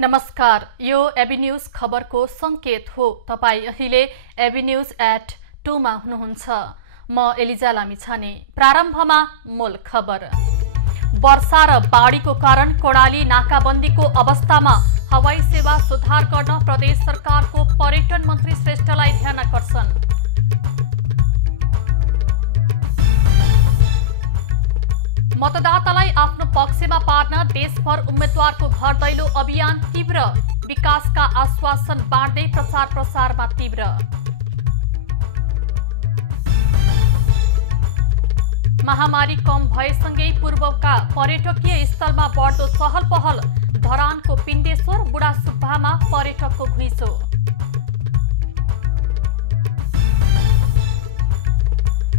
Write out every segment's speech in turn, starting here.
नमस्कार, यो AB news खबरको संकेत हो। तपाई अहिले एबी न्यूज @2 मा हुनुहुन्छ। म एलिजा लामिछाने। प्रारम्भमा मूल खबर। वर्षा र बाढीको कारण कर्णाली नाकाबन्दीको अवस्थामा हवाई सेवा सुधार गर्न प्रदेश सरकारको पर्यटन मन्त्री श्रेष्ठलाई ध्यानाकर्षण। मतदातालाई आफ्नो पक्षमा पार्न देशभर उम्मेद्वारको घर दैलो अभियान तीव्र। विकासका आश्वासन बाँड्दै प्रचार प्रसारमा तीव्र। महामारी कम भएसँगै पूर्वका पर्यटकीय स्थलमा बढ्दो चहल पहल। धरानको पिण्डेश्वर बुढासुब्बामा पर्यटकको घुइँचो।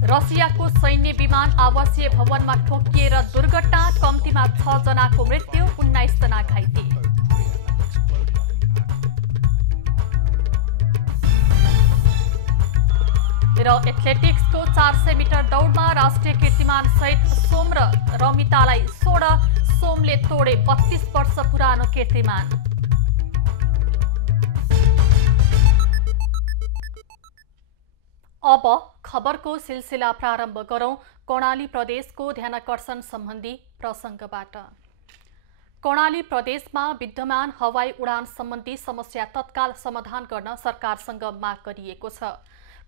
रसियाको सैन्य विमान आवासीय भवनमा ठोकिएर दुर्घटना। कम्तीमा 6 जनाको मृत्यु, 19 जना घाइते। र एथलेटिक्सको 400 मिटर दौडमा राष्ट्रिय कीर्तिमान सहित सोम र रमितालाई सोह्र। सोमले तोडे 32 वर्ष पुरानो कीर्तिमान। अब खबरको सिलसिला प्रारम्भ गरौं। कर्णाली प्रदेशको ध्यानाकर्षण सम्बन्धी प्रसंगबाट। कर्णाली प्रदेशमा विद्यमान हवाई उडान सम्बन्धी समस्या तत्काल समाधान गर्न सरकारसँग माग गरिएको छ।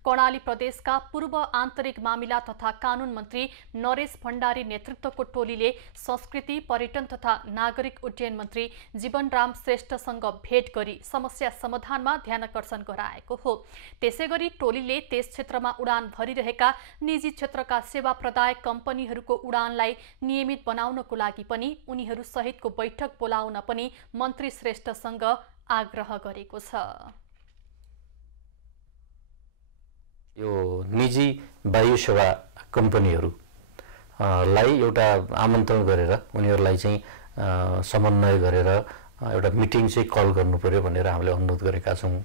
कर्णाली प्रदेशका पूर्व आन्तरिक मामिला तथा कानून मन्त्री नरेश भण्डारी नेतृत्वको टोलीले संस्कृति, पर्यटन तथा नागरिक उड्डयन मन्त्री जीवनराम श्रेष्ठसँग भेट गरी समस्या समाधानमा ध्यानाकर्षण गराएको हो। त्यसैगरी टोलीले त्यस क्षेत्रमा उडान भरिरहेका निजी क्षेत्रका सेवा प्रदायक कम्पनीहरूको उडानलाई नियमित बनाउनको लागि पनि उनीहरू सहितको बैठक बोलाउन पनि मन्त्री श्रेष्ठसँग आग्रह गरेको छ। यो निजी वायु सेवा कम्पनीहरूलाई एउटा आमन्त्रण गरेर उनीहरूलाई चाहिँ समन्वय गरेर एउटा मिटिङ चाहिँ कल गर्नु पर्यो भनेर हामीले अनुरोध गरेका छौँ।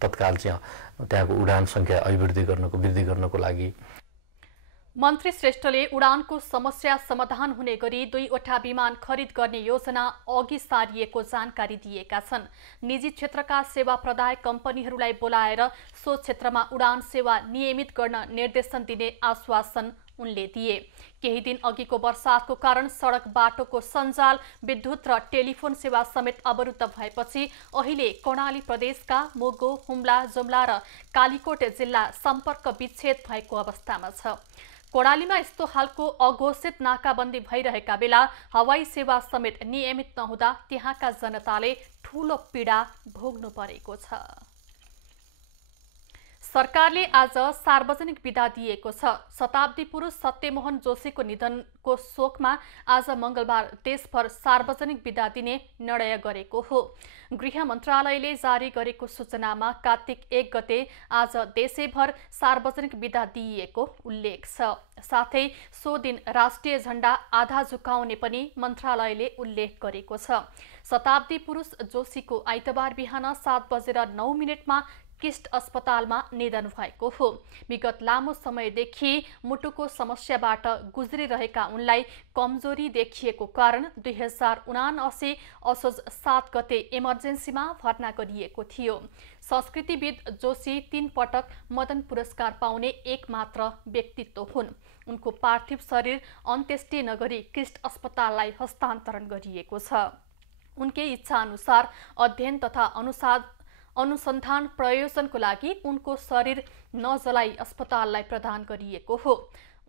तत्काल चाहिँ त्यहाँको उडान संख्या वृद्धि गर्नको लागि। मन्त्री श्रेष्ठले उडानको समस्या समाधान हुने गरी 2वटा विमान खरिद गर्ने योजना अघि सारिएको जानकारी दिएका छन्। निजी क्षेत्रका सेवा प्रदायक कम्पनीहरूलाई बोलाएर सो क्षेत्रमा उडान सेवा नियमित गर्न निर्देशन दिने आश्वासन उनले दिए। केही दिन अघिको वर्षातको कारण सडक बाटोको सञ्जाल, विद्युत र टेलिफोन सेवा समेत अवरुद्ध भएपछि अहिले कर्णाली प्रदेशका मोगो, हुम्ला, जुम्ला र कालीकोट जिल्ला सम्पर्क विच्छेद भएको अवस्थामा छ। कर्णालीमा यस्तो खालको अघोषित नाकाबन्दी भइरहेका बेला हवाई सेवा समेत नियमित नहुँदा त्यहाँका जनताले ठूलो पीडा भोग्नु परेको छ। सरकारले आज सार्वजनिक बिदा दिएको छ। शताब्दी पुरुष सत्यमोहन जोशीको निधनको शोकमा आज मंगलबार देशभर सार्वजनिक बिदा दिने निर्णय गरेको हो। गृह मन्त्रालयले जारी गरेको सूचनामा कार्तिक 1 गते आज देशैभर सार्वजनिक बिदा दिइएको उल्लेख छ। साथै सो दिन राष्ट्रिय झण्डा आधा झुकाउने पनि मन्त्रालयले उल्लेख गरेको छ। शताब्दी पुरुष जोशीको आइतबार बिहान 7:09 किस्ट अस्पतालमा निधन भएको हो। विगत लामो समयदेखि मुटुको समस्याबाट गुज्रिरहेका उनलाई कमजोरी देखिएको कारण 2079 असोज 7 गते इमर्जेन्सीमा भर्ना गरिएको थियो। संस्कृतिविद जोशी 3 पटक मदन पुरस्कार पाउने एकमात्र व्यक्तित्व हुन्। उनको पार्थिव शरीर अन्त्येष्टि नगरी किस्ट अस्पताललाई हस्तान्तरण गरिएको छ। उनकै इच्छा अनुसार अध्ययन तथा अनुसन्धान प्रयोजनको लागि उनको शरीर नजलाई अस्पताललाई प्रदान गरिएको हो।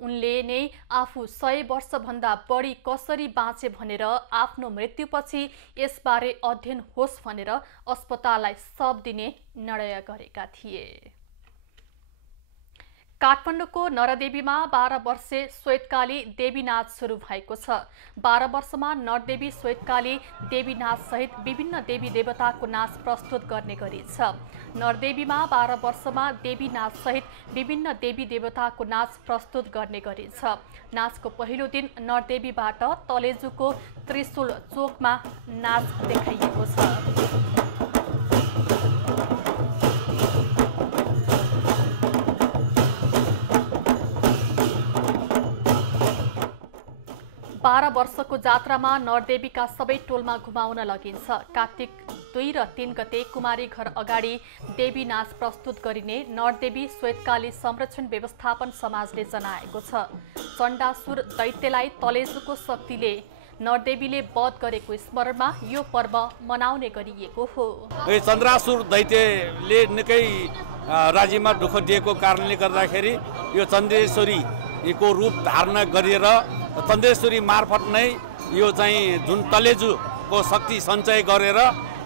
उनले नै आफू 100 वर्षभन्दा बढी कसरी बाँचे भनेर आफ्नो मृत्युपछि यसबारे अध्ययन होस् भनेर अस्पताललाई शव दिने निर्णय गरेका थिए। काठमाडौँको नरदेवीमा 12 वर्षे श्वेतकाली देवीनाच सुरु भएको छ। 12 वर्षमा नरदेवी श्वेतकाली देवीनाच सहित विभिन्न देवी देवताको नाच प्रस्तुत गर्ने गरिन्छ। नरदेवीमा 12 वर्षमा देवीनाच सहित विभिन्न देवी देवताको नाच प्रस्तुत गर्ने गरिन्छ। नाचको पहिलो दिन नरदेवीबाट तलेजुको त्रिशूल चोकमा नाच देखाइएको छ। 12 12 वर्षको जात्रामा नरदेवीका सबै टोलमा घुमाउन लगिन्छ। कार्तिक 2 र 3 गते कुमारी घर अगाडि देवी नाच प्रस्तुत गरिने नरदेवी श्वेतकाली संरक्षण व्यवस्थापन समाजले जनाएको छ। चण्डासुर दैत्यलाई तलेजुको शक्तिले नरदेवीले वध गरेको स्मरणमा यो पर्व मनाउने गरिएको हो। चन्द्रासुर दैत्यले निकै राज्यमा दुःख दिएको कारणले गर्दाखेरि यो चन्द्रेश्वरीको रूप धारण गरेर चन्द्रेश्वरी मार्फत नै यो चाहिँ जुन तलेजुको शक्ति सञ्चय गरेर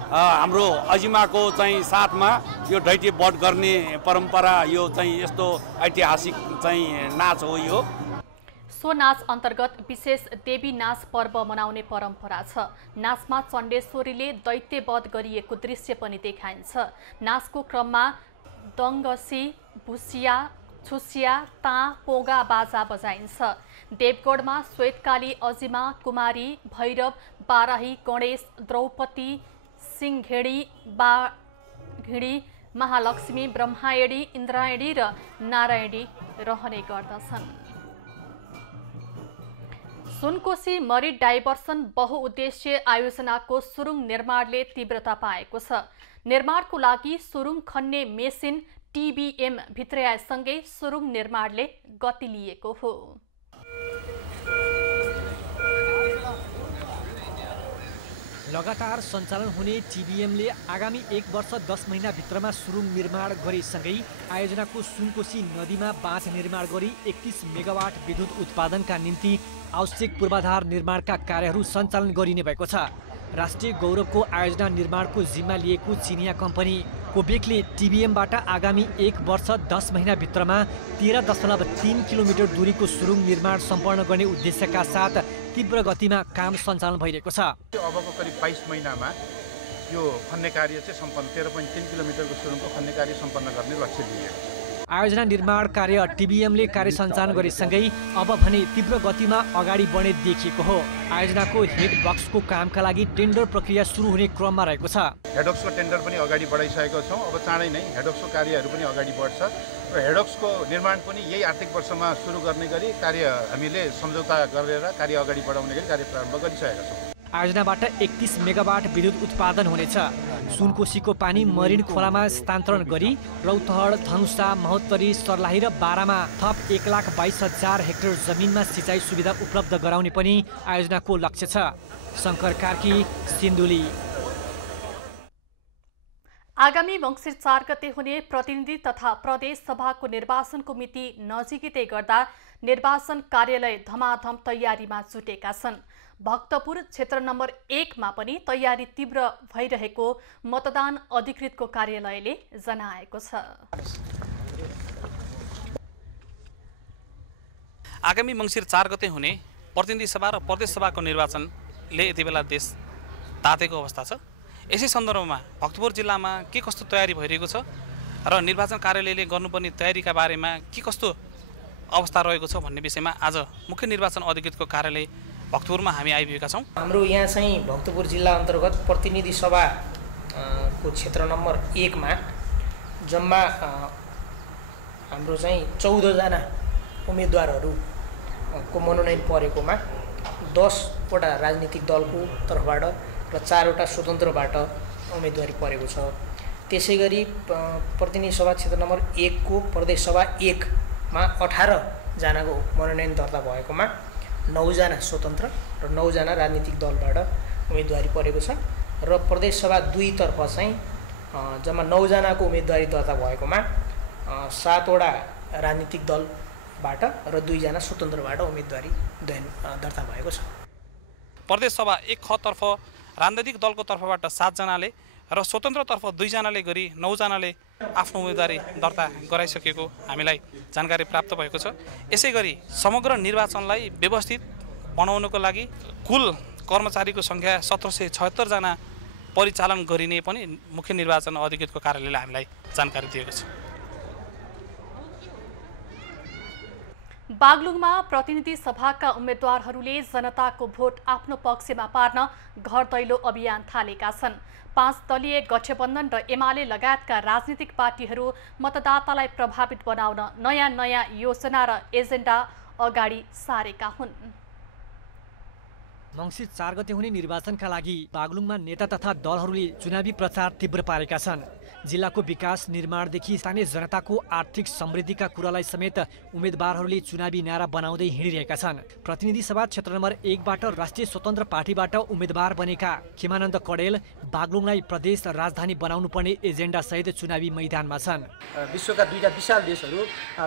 हाम्रो अजिमाको चाहिँ साथमा यो दैत्य वध गर्ने परम्परा यो चाहिँ यस्तो ऐतिहासिक चाहिँ नाच हो। यो सो नाच अन्तर्गत विशेष देवी नाच पर्व मनाउने परम्परा छ। नाचमा चण्डेश्वरीले दैत्य वध गरिएको दृश्य पनि देखाइन्छ। नाचको क्रममा दङ्गसी, भुसिया, छुसिया, ताँ, पोगा बाजा बजाइन्छ। देवगढमा श्वेतकाली, अजिमा, कुमारी, भैरव, बाराही, गणेश, द्रौपदी, सिंघेडी, बाघिडी, महालक्ष्मी, ब्रह्मायणी, इन्द्रायणी र नारायणी रहने गर्दछन्। सुनकोशी मरिन डाइभर्सन बहुउद्देश्य आयोजनाको सुरुङ निर्माणले तीव्रता पाएको छ। निर्माणको लागि सुरुङ खन्ने मेसिन TBM भित्रयासँगै सुरुङ निर्माणले गति लिएको हो। लगातार सञ्चालन हुने TBMले आगामी 1 वर्ष 10 महिनाभित्रमा सुरुङ निर्माण गरेसँगै आयोजनाको सुनकोशी नदीमा बाँध निर्माण गरी 31 मेगावाट विद्युत उत्पादनका निम्ति आवश्यक पूर्वाधार निर्माणका कार्यहरू सञ्चालन गरिने भएको छ। राष्ट्रिय गौरवको आयोजना निर्माणको जिम्मा लिएको चिनिया कम्पनी कोबेकले TBMबाट आगामी 1 वर्ष 10 महिनाभित्रमा 13.3 किलोमिटर दूरीको सुरुङ निर्माण सम्पन्न गर्ने उद्देश्यका साथ तीव्र गतिमा काम सञ्चालन भइरहेको छ। अबको करिब 22 महिनामा यो खन्ने कार्य चाहिँ सम्पन्न 13.3 किलोमिटरको सुरुङको खन्ने कार्य सम्पन्न गर्ने लक्ष्य लिएको छ। आयोजना निर्माण कार्य TBMले कार्य सञ्चालन गरेसँगै अब भने तीव्र गतिमा अगाडि बढ्ने देखिएको हो। आयोजनाको हेड बक्सको कामका लागि टेन्डर प्रक्रिया सुरु हुने क्रममा रहेको छ। हेडबक्सको टेन्डर पनि अगाडि बढाइसकेका छौँ। अब चाँडै नै हेडबक्सको कार्यहरू पनि अगाडि बढ्छ र हेडबक्सको निर्माण पनि यही आर्थिक वर्षमा सुरु गर्ने गरी कार्य हामीले सम्झौता गरेर कार्य अगाडि बढाउने गरी कार्य प्रारम्भ गरिसकेका छौँ। आयोजनाबाट 31 मेगावाट विद्युत उत्पादन हुनेछ। सुनकोशीको पानी मरिन खोलामा स्थानान्तरण गरी रौतहट, धनुषा, महोत्तरी, सर्लाही र बारामा थप 1,22,000 हेक्टर जमिनमा सिँचाइ सुविधा उपलब्ध गराउने पनि आयोजनाको लक्ष्य छ। शङ्कर कार्की, सिन्धुली। आगामी मङ्सिर 4 गते हुने प्रतिनिधि तथा प्रदेश सभाको निर्वाचनको मिति नजिकै गर्दा निर्वाचन कार्यालय धमाधम तयारीमा जुटेका छन्। भक्तपुर क्षेत्र नम्बर 1 मा पनि तयारी तीव्र भइरहेको मतदान अधिकृतको कार्यालयले जनाएको छ। आगामी मङ्सिर 4 गते हुने प्रतिनिधि सभा र प्रदेश सभाको निर्वाचनले यति बेला देश तातेको अवस्था छ। यसै सन्दर्भमा भक्तपुर जिल्लामा के कस्तो तयारी भइरहेको छ र निर्वाचन कार्यालयले गर्नुपर्ने तयारीका बारेमा के कस्तो अवस्था रहेको छ भन्ने विषयमा आज मुख्य निर्वाचन अधिकृतको कार्यालय भक्तपुरमा हामी आइपुगेका छौँ। हाम्रो यहाँ चाहिँ भक्तपुर जिल्ला अन्तर्गत प्रतिनिधि सभा को क्षेत्र नम्बर 1 मा जम्मा हाम्रो चाहिँ 14 जना उम्मेदवारहरूको मनोनयन परेकोमा 10 वटा राजनीतिक दलको तर्फबाट र 4 वटा स्वतन्त्रबाट उम्मेदवारी परेको छ। त्यसैगरी प्रतिनिधि सभा क्षेत्र नम्बर 1 को प्रदेश सभा 1 मा 18 जनाको मनोनयन दर्ता भएकोमा 9 जना स्वतन्त्र र 9 जना राजनीतिक दलबाट उम्मेदवारी परेको छ र प्रदेश सभा 2 तर्फ चाहिँ जम्मा 9 जनाको उम्मेदवारी दर्ता भएकोमा 7 वटा राजनीतिक दलबाट र 2 जना स्वतन्त्रबाट उम्मेदवारी दर्ता भएको छ। प्रदेश सभा 1 ख तर्फ राजनीतिक दलको तर्फबाट 7 जनाले र स्वतन्त्रतर्फ 2 जनाले गरी 9 जनाले आफ्नो उम्मेदवारी दर्ता गराइसकेको हामीलाई जानकारी प्राप्त भएको छ। यसैगरी समग्र निर्वाचनलाई व्यवस्थित बनाउनको लागि कुल कर्मचारीको सङ्ख्या 1776 जना परिचालन गरिने पनि मुख्य निर्वाचन अधिकृतको कार्यालयले हामीलाई जानकारी दिएको छ। बागलुङमा प्रतिनिधि सभाका उम्मेद्वारहरूले जनताको भोट आफ्नो पक्षमा पार्न घर दैलो अभियान थालेका छन्। 5 दलीय गठबन्धन र एमाले लगायतका राजनीतिक पार्टीहरू मतदातालाई प्रभावित बनाउन नयाँ योजना र एजेन्डा अगाडि सारेका हुन्। मङ्सिर 4 गते हुने निर्वाचनका लागि बागलुङमा नेता तथा दलहरूले चुनावी प्रचार तीव्र पारेका छन्। जिल्लाको विकास निर्माणदेखि स्थानीय जनताको आर्थिक समृद्धिका कुरालाई समेत उम्मेदवारहरूले चुनावी नारा बनाउँदै हिँडिरहेका छन्। प्रतिनिधि सभा क्षेत्र नम्बर 1बाट राष्ट्रिय स्वतन्त्र पार्टीबाट उम्मेदवार बनेका खेमानन्द कडेल बागलुङलाई प्रदेश राजधानी बनाउनुपर्ने एजेन्डा सहित चुनावी मैदानमा छन्। विश्वका दुईटा विशाल देशहरू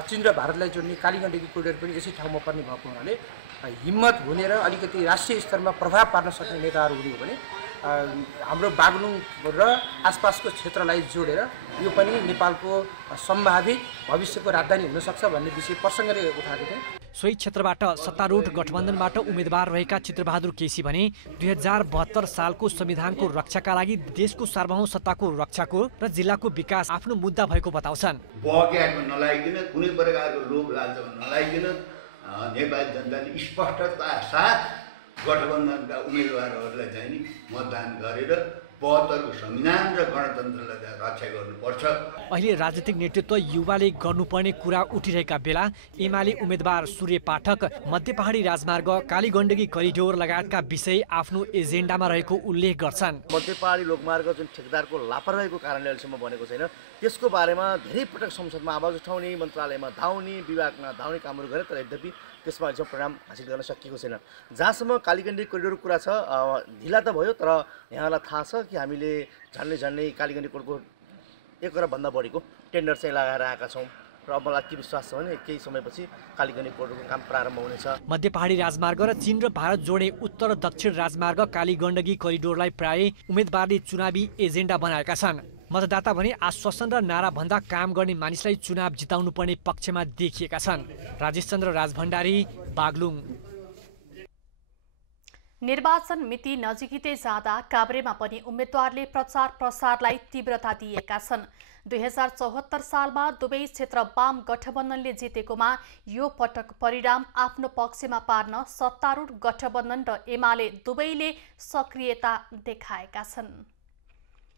चीन र भारतलाई जोड्ने कालीगण्डकी कोरिडोर पनि यसै ठाउँमा पर्ने भएको हुनाले हिम्मत हुने र अलिकति राष्ट्रिय स्तरमा प्रभाव पार्न सक्ने नेताहरू हुने हो भने हाम्रो बागलुङ र आसपासको क्षेत्रलाई जोडेर यो पनि नेपालको सम्भावित भविष्यको राजधानी हुन सक्छ भन्ने विषय प्रसङ्गले उठाएको थिएँ। सोही क्षेत्रबाट सत्तारूढ गठबन्धनबाट उम्मेदवार रहेका चित्रबहादुर केसी भने 2072 सालको संविधानको रक्षाका लागि देशको सार्वभौम सत्ताको रक्षाको र जिल्लाको विकास आफ्नो मुद्दा भएको बताउँछन्। बहकियाको नलागिकन कुनै प्रकारको लोभ लालच नलागिकन नेपाली जनताले स्पष्टता साथ गठबन्धनका उम्मेदवारहरूलाई चाहिँ नि मतदान गरेर 72 को संविधान र गणतन्त्रलाई रक्षा गर्नुपर्छ। अहिले राजनीतिक नेतृत्व युवाले गर्नुपर्ने कुरा उठिरहेका बेला एमाले उम्मेदवार सूर्य पाठक मध्य पहाडी राजमार्ग कालीगण्डकी करिडोर लगायतका विषय आफ्नो एजेन्डामा रहेको उल्लेख गर्छन्। मध्य पहाडी लोकमार्ग जुन ठेकदारको लापरवाहीको कारणले अहिलेसम्म बनेको छैन, त्यसको बारेमा धेरै पटक संसदमा आवाज उठाउने, मन्त्रालयमा धाउने, विभागमा धाउने कामहरू गरे, तर यद्यपि त्यसमा अहिलेसम्म परिणाम हासिल गर्न सकिएको छैन। जहाँसम्म कालीगण्डकी करिडोरको कुरा छ, ढिला त भयो, तर यहाँलाई थाहा छ कि हामीले झन्डै कालीगण्डकी कोरिडोरको 1 अरबभन्दा बढीको टेन्डर चाहिँ लगाएर आएका छौँ र अब मलाई के विश्वास छ भने केही समयपछि कालीगण्डकी कोरिडोरको काम प्रारम्भ हुनेछ। मध्य पहाडी राजमार्ग र चीन र भारत जोड्ने उत्तर दक्षिण राजमार्ग कालीगण्डकी करिडोरलाई प्राय उम्मेदवारले चुनावी एजेन्डा बनाएका छन्। मतदाता भने आश्वासन र नारा भन्दा काम गर्ने मानिसलाई चुनाव जिताउनु पर्ने पक्षमा देखिएका छन्। राजेश चन्द्र राजभण्डारी, बागलुङ। निर्वाचन मिति नजिकै जाँदा काभ्रेमा पनि उम्मेदवारले प्रचार प्रसारलाई तीव्रता दिएका छन्। 2074 सालमा दुवै क्षेत्र वाम गठबन्धनले जितेकोमा यो पटक परिणाम आफ्नो पक्षमा पार्न सत्तारूढ गठबन्धन र एमाले दुवैले सक्रियता देखाएका छन्।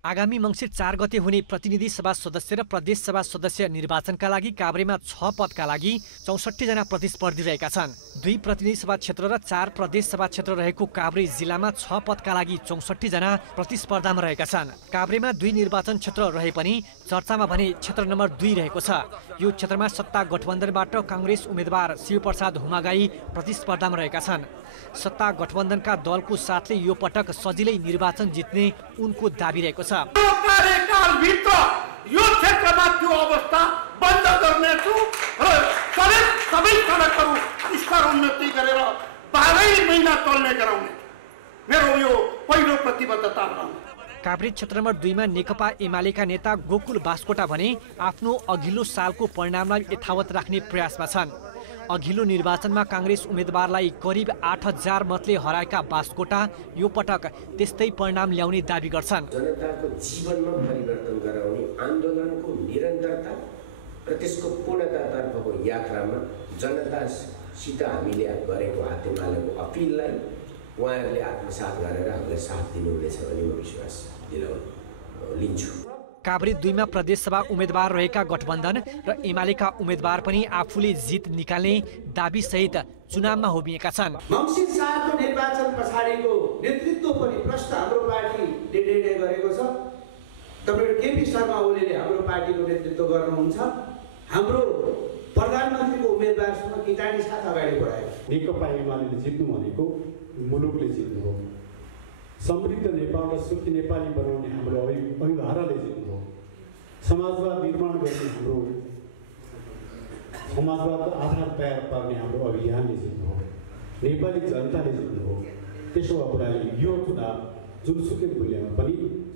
आगामी मङ्सिर 4 गते हुने प्रतिनिधि सभा सदस्य र प्रदेश सभा सदस्य निर्वाचनका लागि काभ्रेमा 6 पदका लागि 64 जना प्रतिस्पर्धी रहेका छन्। 2 प्रतिनिधि सभा क्षेत्र र 4 प्रदेश सभा क्षेत्र रहेको काभ्रे जिल्लामा 6 पदका लागि 64 जना प्रतिस्पर्धामा रहेका छन्। काभ्रेमा 2 निर्वाचन क्षेत्र रहे पनि चर्चामा भने क्षेत्र नम्बर 2 रहेको छ। यो क्षेत्रमा सत्ता गठबन्धनबाट काङ्ग्रेस उम्मेदवार शिवप्रसाद हुमागाई प्रतिस्पर्धामा रहेका छन्। सत्ता गठबन्धनका दलको साथले यो पटक सजिलै निर्वाचन जित्ने उनको दाबी रहेको छ। कार्यकालभित्र यो क्षेत्रमा त्यो अवस्था बन्द गर्नेछु र सबै सडकहरू स्तरोन्नति गरेर 12 महिना चल्ने गराउने मेरो यो पहिलो प्रतिबद्धता हो। काभ्रे क्षेत्र नम्बर 2 मा नेकपा एमालेका नेता गोकुल बास्कोटा भने आफ्नो अघिल्लो सालको परिणामलाई यथावत राख्ने प्रयासमा छन्। अघिल्लो निर्वाचनमा काङ्ग्रेस उम्मेदवारलाई करिब 8000 मतले हराएका बास्कोटा यो पटक त्यस्तै परिणाम ल्याउने दाबी गर्छन्। जनताको जीवनमा परिवर्तन गराउने आन्दोलनको निरन्तरता र त्यसको पूर्णतातर्फको यात्रामा जनतासित हामीले गरेको हातेमालोको अपिललाई उहाँहरूले आत्मसात गरेर हामीलाई साथ दिनुहुनेछ भन्ने म विश्वास लिन्छु। काभ्रे 2 मा प्रदेशसभा उम्मेदवार रहेका गठबन्धन र एमालेका उम्मेदवार पनि आफूले जित निकाल्ने दाबी सहित चुनावमा होमिएका छन्। मङ्सिर 4 को निर्वाचन पछाडिको नेतृत्व पनि प्रश्न हाम्रो पार्टीले निर्णय गरेको छ। डाक्टर केपी शर्मा ओलीले हाम्रो पार्टीको नेतृत्व गर्नुहुन्छ। हाम्रो प्रधानमन्त्रीको उम्मेदवारसँग किटानी साथ अगाडि बढायो। नेकपा एमालेले जित्नु भनेको मुलुकले जित्नु हो। समृद्ध नेपाल र सुखी नेपाली बनाउने हाम्रो अभिभावकले जित्नु हो। समाजवाद निर्माण गर्ने हाम्रो समाजवादको आधार तयार पार्ने हाम्रो अभियानले जित्नु हो। नेपाली जनताले जित्नु हो। त्यसो भएकोले यो चुनाव जुनसुकै मूल्यमा पनि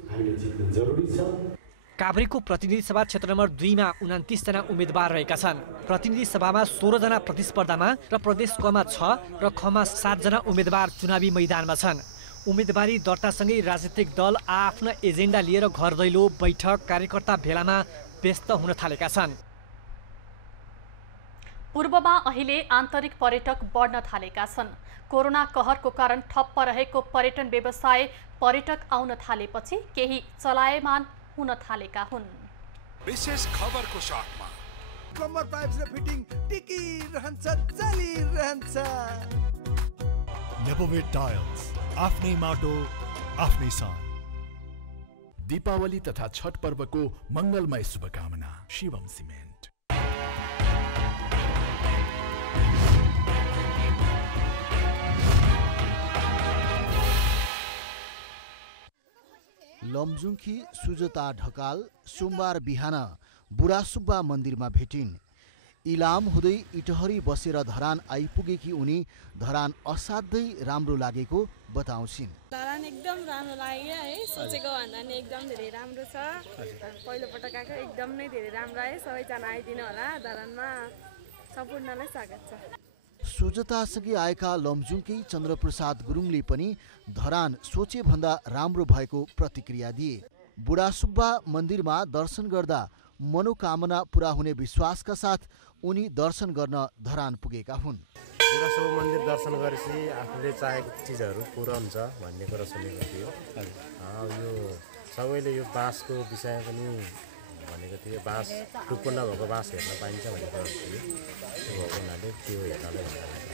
हामीले जित्नु जरुरी छ। काभ्रेको प्रतिनिधि सभा क्षेत्र नम्बर 2 मा 29 जना उम्मेदवार रहेका छन्। प्रतिनिधि सभामा 16 जना प्रतिस्पर्धामा र प्रदेश क मा 6 र ख मा 7 जना उम्मेदवार चुनावी मैदानमा छन्। उम्मेदवारी दर्तासँगै राजनीतिक दल आफ्ना एजेन्डा लिएर घर दैलो, बैठक, कार्यकर्ता भेलामा व्यस्त हुन थालेका छन्। पूर्वमा अहिले आन्तरिक पर्यटक बढ्न थालेका छन्। कोरोना कहरको कारण ठप्प रहेको पर्यटन व्यवसाय पर्यटक आउन थालेपछि केही चलायमान हुन थालेका हुन्। विशेष खबरको साथमा कम्मर पाइप्स र फिटिङ टिकिरहन्छ, चलिरहन्छ। नेपोवेट टाइल्स, आफ्नै माटो आफ्नै सान। दीपावली तथा छठ पर्वको मङ्गलमय शुभकामना। शिवम सिमेन्ट। लमजुङकी सुजता ढकाल सोमबार बिहान बुढासुब्बा मन्दिरमा भेटिन्। इलाम हुँदै इटहरी बसेर धरान आइपुगेकी उनी धरान असाध्यै राम्रो लागेको बताउँछिन्। धरान एकदम राम्रो लाग्यो है, सोचेको भन्दा नि एकदम धेरै राम्रो छ। पहिलोपटक आएको एकदम नै धेरै राम्रो है। सबैजना आइदिनु होला, धरानमा सम्पूर्णलाई स्वागत छ। सुजतासँगै आएका लमजुङकै चन्द्रप्रसाद गुरुङले पनि धरान सोचेभन्दा राम्रो भएको प्रतिक्रिया दिए। बुढासुब्बा मन्दिरमा दर्शन गर्दा मनोकामना पुरा हुने विश्वासका साथ उनी दर्शन गर्न धरान पुगेका हुन्। बुढासुब्बा मन्दिर दर्शन गरेपछि आफूले चाहेको चिजहरू पुरा हुन्छ भन्ने कुरा सुनेको थियो। यो सबैले यो बाँसको विषय पनि भनेको थिए, बाँस टुप्पो नभएको बाँस हेर्न पाइन्छ भनेको थियो। त्यो भएको हुनाले त्यो हेर्नलाई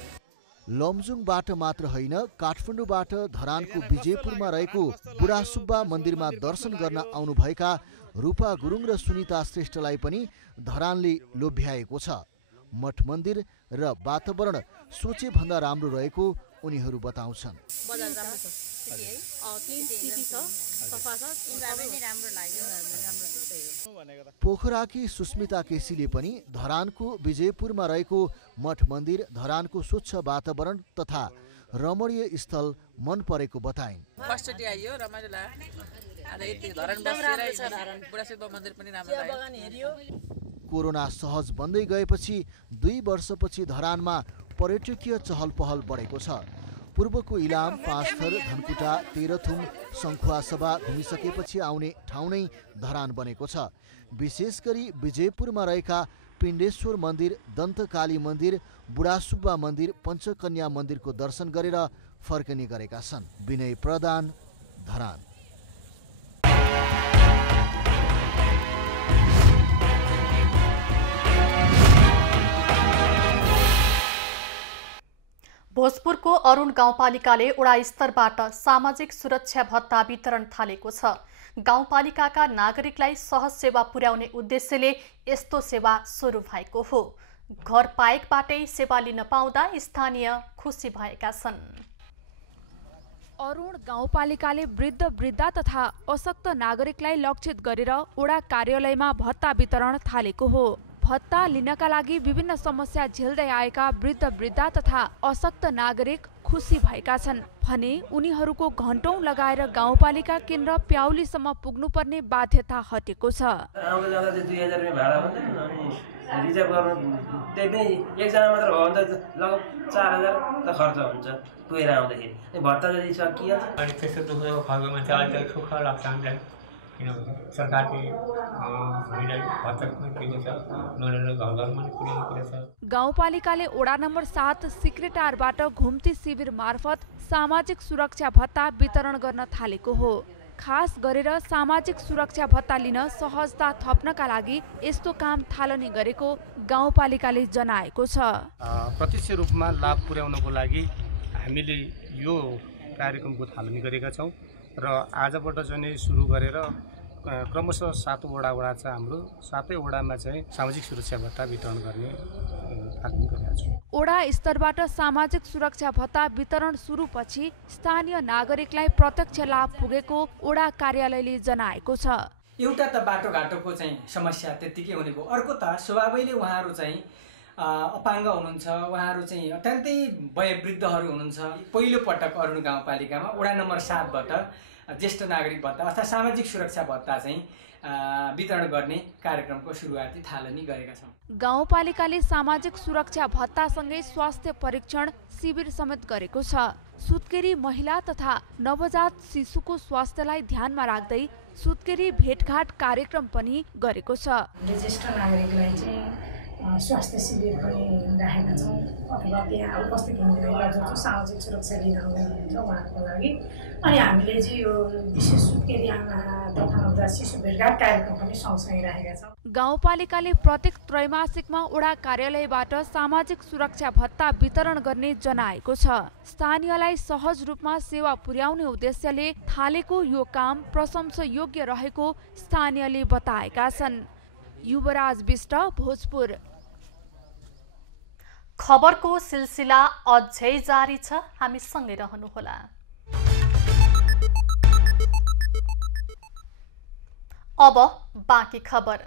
लमजुङबाट मात्र होइन, काठमाडौँबाट धरानको विजयपुरमा रहेको बुढासुब्बा मन्दिरमा दर्शन गर्न आउनुभएका रूपा गुरुङ र सुनिता श्रेष्ठलाई पनि धरानले लोभ्याएको छ। मठ मन्दिर र वातावरण सोचेभन्दा राम्रो रहेको उनीहरू बताउँछन्। पोखराकी सुस्मिता केसीले पनि धरानको विजयपुरमा रहेको मठ मन्दिर, धरानको स्वच्छ वातावरण तथा रमणीय स्थल मन परेको बताइन्। फर्स्टचोटि आइयो, रमाइलो लाग्यो। कोरोना सहज बन्दै गएपछि 2 वर्षपछि धरानमा पर्यटकीय चहल पहल बढेको छ। पूर्वको इलाम, पाँचथर, धनकुटा, तेह्रथुम, सङ्खुवासभा घुमिसकेपछि आउने ठाउँ नै धरान बनेको छ। विशेष गरी विजयपुरमा रहेका पिण्डेश्वर मन्दिर, दन्तकाली मन्दिर, बुढासुब्बा मन्दिर, पञ्चकन्या मन्दिरको दर्शन गरेर फर्कने गरेका छन्। विनय प्रधान, धरान। भोजपुरको अरुण गाउँपालिकाले वडा स्तरबाट सामाजिक सुरक्षा भत्ता वितरण थालेको छ। गाउँपालिकाका नागरिकलाई सहज सेवा पुर्याउने उद्देश्यले यस्तो सेवा सुरु भएको हो। घर पाएकबाटै सेवा लिन पाउँदा स्थानीय खुसी भएका छन्। अरुण गाउँपालिकाले वृद्ध वृद्धा तथा अशक्त नागरिकलाई लक्षित गरेर वडा कार्यालयमा भत्ता वितरण थालेको हो। भत्ता लिनका लागि विभिन्न समस्या झेल्दै आएका वृद्ध वृद्धा तथा अशक्त नागरिक खुसी भएका छन् भने उनीहरूको घण्टौं लगाएर गाउँपालिका केन्द्र प्याउलीसम्म पुग्नुपर्ने बाध्यता हटेको छ। आउँदा जाँदा चाहिँ 2000 रुपैयाँ भाडा हुन्छ अनि रिजर्भ गर्नु त्यही एकजना मात्र भयो भने त लगभग 4000 त खर्च हुन्छ पुगेर आउँदाखेरि। भत्ता जति सकियो अनि त्यस्तो दुःखको खर्चमा चाहिँ अलिक सुख लाग्छ हामीलाई, किनभने सरकारले हामीलाई भत्ता पनि दिएको छ, नरेन्द्र घर घरमा पनि पुर्याउने कुरा छ। गाउँपालिकाले वडा नम्बर 7 सिक्रेटारबाट घुम्ती शिविर मार्फत सामाजिक सुरक्षा भत्ता वितरण गर्न थालेको हो। खास गरेर सामाजिक सुरक्षा भत्ता लिन सहजता थप्नका लागि यस्तो काम थालनी गरेको गाउँपालिकाले जनाएको छ। प्रत्यक्ष रूपमा लाभ पुर्याउनको लागि हामीले यो कार्यक्रमको थालनी गरेका छौँ र आजबाट चाहिँ सुरु गरेर क्रमशः 7 वडा छ हाम्रो। 7 वडामा चाहिँ सामाजिक सुरक्षा भत्ता वितरण गर्ने थालनी गरेका छौँ। वडा स्तरबाट सामाजिक सुरक्षा भत्ता वितरण सुरुपछि स्थानीय नागरिकलाई प्रत्यक्ष लाभ पुगेको वडा कार्यालयले जनाएको छ। एउटा त बाटोघाटोको चाहिँ समस्या त्यत्तिकै हुने भयो, अर्को त स्वभावैले उहाँहरू चाहिँ अपाङ्ग हुनुहुन्छ, उहाँहरू चाहिँ अत्यन्तै वयोवृद्धहरू हुनुहुन्छ। पहिलो पटक अरुण गाउँपालिकामा वडा नम्बर 7 बाट ज्येष्ठ नागरिक भत्ता अर्थात् सामाजिक सुरक्षा भत्ता चाहिँ वितरण गर्ने कार्यक्रमको सुरुवाती थालनी गरेका छौँ। गाउँपालिकाले सामाजिक सुरक्षा भत्तासँगै स्वास्थ्य परीक्षण शिविर समेत गरेको छ। सुत्केरी महिला तथा नवजात शिशुको स्वास्थ्यलाई ध्यानमा राख्दै सुत्केरी भेटघाट कार्यक्रम पनि गरेको छ। ज्येष्ठ नागरिकलाई चाहिँ स्वास्थ्य शिविर पनि राखेका छौँ अथवा त्यहाँ उपस्थित हुनुभएका जो सामाजिक सुरक्षा लिन आउने हुनुहुन्छ उहाँहरूको लागि। अनि हामीले चाहिँ यो विशेष सुत्केरी आमा तथा नवजात शिशु भेटघाट कार्यक्रम पनि सँगसँगै राखेका छौँ। गाउँपालिकाले प्रत्येक त्रैमासिकमा वडा कार्यालयबाट सामाजिक सुरक्षा भत्ता वितरण गर्ने जनाएको छ। स्थानीयलाई सहज रूपमा सेवा पुर्याउने उद्देश्यले थालेको यो काम प्रशंसायोग्य रहेको स्थानीयले बताएका छन्। युवराज बिष्ट, भोजपुर। खबरको सिलसिला अझै जारी छ, हामी सँगै रहनुहोला। अब बाँकी खबर।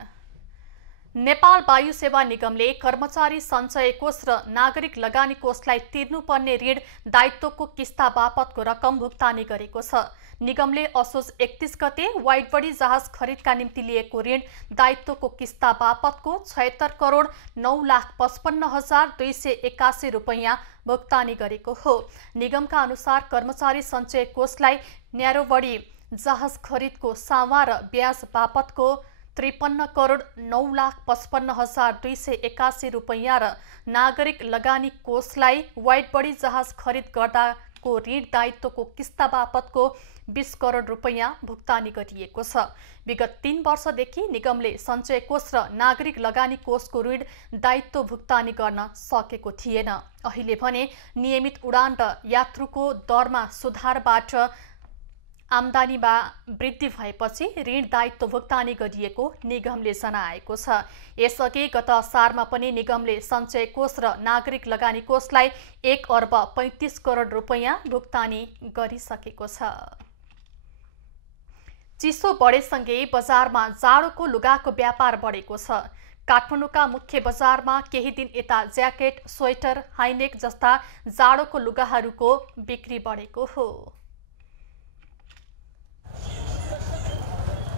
नेपाल वायु सेवा निगमले कर्मचारी सञ्चय कोष र नागरिक लगानी कोषलाई तिर्नुपर्ने ऋण दायित्वको किस्ता बापतको रकम भुक्तानी गरेको छ। निगमले असोज 31 गते वाइड बडी जहाज खरिदका निम्ति लिएको ऋण दायित्वको किस्ता बापतको 76 करोड 9,55,281 रुपैयाँ भुक्तानी गरेको हो। निगमका अनुसार कर्मचारी सञ्चय कोषलाई न्यारो बडी जहाज खरिदको सावा र ब्याज बापतको 53 करोड 9,55,281 रुपैयाँ र नागरिक लगानी कोषलाई वाइड बडी जहाज खरिद गर्दाको ऋण दायित्वको किस्ता बापतको 20 करोड रुपैयाँ भुक्तानी गरिएको छ। विगत 3 वर्षदेखि निगमले सञ्चय कोष र नागरिक लगानी कोषको ऋण दायित्व भुक्तानी गर्न सकेको थिएन। अहिले भने नियमित उडान र यात्रुको दरमा सुधारबाट आम्दानीमा वृद्धि भएपछि ऋण दायित्व भुक्तानी गरिएको निगमले जनाएको छ। यसअघि गत असारमा पनि निगमले सञ्चय कोष र नागरिक लगानी कोषलाई 1 अर्ब 35 करोड रुपैयाँ भुक्तानी गरिसकेको छ। चिसो बढेसँगै बजारमा जाडोको लुगाको व्यापार बढेको छ। काठमाडौँका मुख्य बजारमा केही दिन यता ज्याकेट, स्वेटर, हाइनेक जस्ता जाडोको लुगाहरूको बिक्री बढेको हो।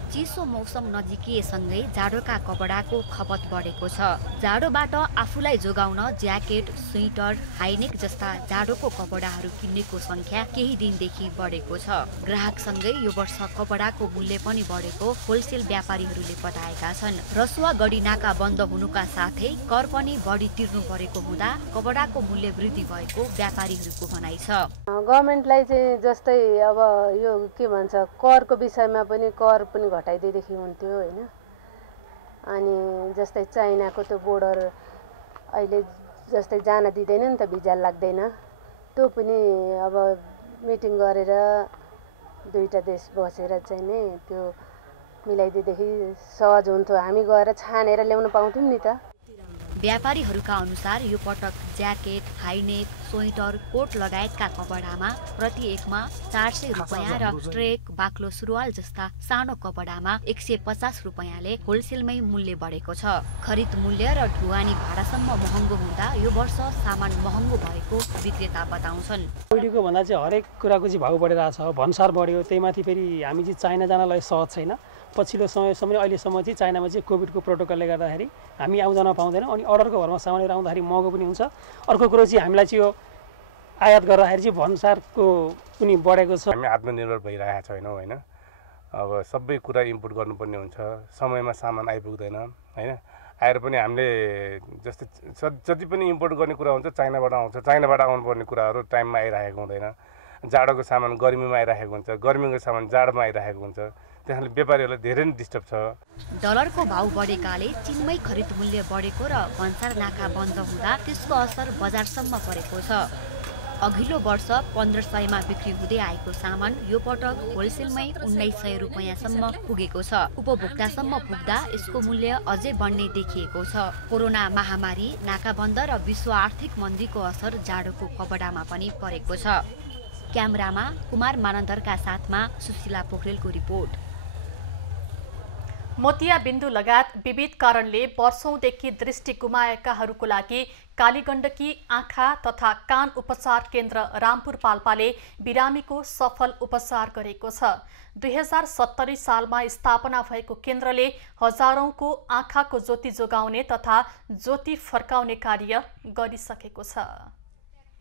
चिसो मौसम नजिकिएसँगै जाडोका कपडाको खपत बढेको छ। जाडोबाट आफूलाई जोगाउन ज्याकेट, स्वेटर, हाइनेक जस्ता जाडोको कपडाहरू किन्नेको संख्या केही दिनदेखि बढेको छ। ग्राहकसँगै यो वर्ष कपडाको मूल्य पनि बढेको होलसेल व्यापारीहरूले बताएका छन्। रसुवा गढी नाका बन्द हुनुका साथै कर पनि बढी तिर्नु परेको हुँदा कपडाको मूल्य वृद्धि भएको व्यापारीहरूको भनाइ छ। गभर्नमेन्टलाई चाहिँ जस्तै अब यो के भन्छ करको विषयमा पनि कर पनि घटाइदिएदेखि हुन्थ्यो होइन। अनि जस्तै चाइनाको त्यो बोर्डर अहिले जस्तै जान दिँदैन नि त, भिजा लाग्दैन। त्यो पनि अब मिटिङ गरेर दुईटा देश बसेर चाहिँ नै त्यो मिलाइदिएदेखि सहज हुन्थ्यो। हामी गएर छानेर ल्याउन पाउँथ्यौँ नि त। व्यापारीहरूका अनुसार यो पटक ज्याकेट, हाइनेक, स्वेटर, कोट लगायतका कपडामा प्रति एकमा 400 रुपैयाँ र ट्रेक, बाक्लो सुरुवाल जस्ता सानो कपडामा 150 रुपैयाँले होलसेलमै मूल्य बढेको छ। खरिद मूल्य र ढुवानी भाडासम्म महँगो हुँदा यो वर्ष सामान महँगो भएको विक्रेता बताउँछन्। पहिलेको भन्दा चाहिँ हरेक कुराको चाहिँ भाउ बढिरहेछ, भन्सार बढ्यो। त्यही माथि फेरि हामी चाहिँ चाइना जानलाई सहज छैन। पछिल्लो समयसम्म अहिलेसम्म चाहिँ चाइनामा चाहिँ कोभिडको प्रोटोकलले गर्दाखेरि हामी आउन पाउँदैनौँ। अनि अर्डरको भरमा सामानहरू आउँदाखेरि महँगो पनि हुन्छ। अर्को कुरो चाहिँ हामीलाई चाहिँ यो आयात गर्दाखेरि चाहिँ भन्सारको पनि बढेको छ। हामी आत्मनिर्भर भइरहेका छैनौँ होइन। अब सबै कुरा इम्पोर्ट गर्नुपर्ने हुन्छ, समयमा सामान आइपुग्दैन होइन। आएर पनि हामीले जस्तै जति पनि इम्पोर्ट गर्ने कुरा हुन्छ चाइनाबाट आउँछ। चाइनाबाट आउनुपर्ने कुराहरू टाइममा आइरहेको हुँदैन। जाडोको सामान गर्मीमा आइरहेको हुन्छ, गर्मीको सामान जाडोमा आइरहेको हुन्छ। त्यसैले व्यापारीहरूलाई धेरै नै डिस्टर्ब छ। डलरको भाउ बढेकाले चीनमै खरिद मूल्य बढेको र भन्सार नाका बन्द हुँदा त्यसको असर बजारसम्म परेको छ। अघिल्लो वर्ष 1500मा बिक्री हुँदै आएको सामान यो पटक होलसेलमै 1900 रुपैयाँसम्म पुगेको छ। उपभोक्तासम्म पुग्दा यसको मूल्य अझै बढ्ने देखिएको छ। कोरोना महामारी, नाका बन्द र विश्व आर्थिक मन्दीको असर जाडोको कपडामा पनि परेको छ। क्यामेरामा कुमार मानन्दरका साथमा सुशीला पोखरेलको रिपोर्ट। मोतियाबिन्दु लगायत विविध कारणले वर्षौंदेखि दृष्टि गुमाएकाहरूको लागि कालीगण्डकी आँखा तथा कान उपचार केन्द्र रामपुर पाल्पाले बिरामीको सफल उपचार गरेको छ। 2070 सालमा स्थापना भएको केन्द्रले हजारौंको आँखाको ज्योति जोगाउने तथा ज्योति फर्काउने कार्य गरिसकेको छ।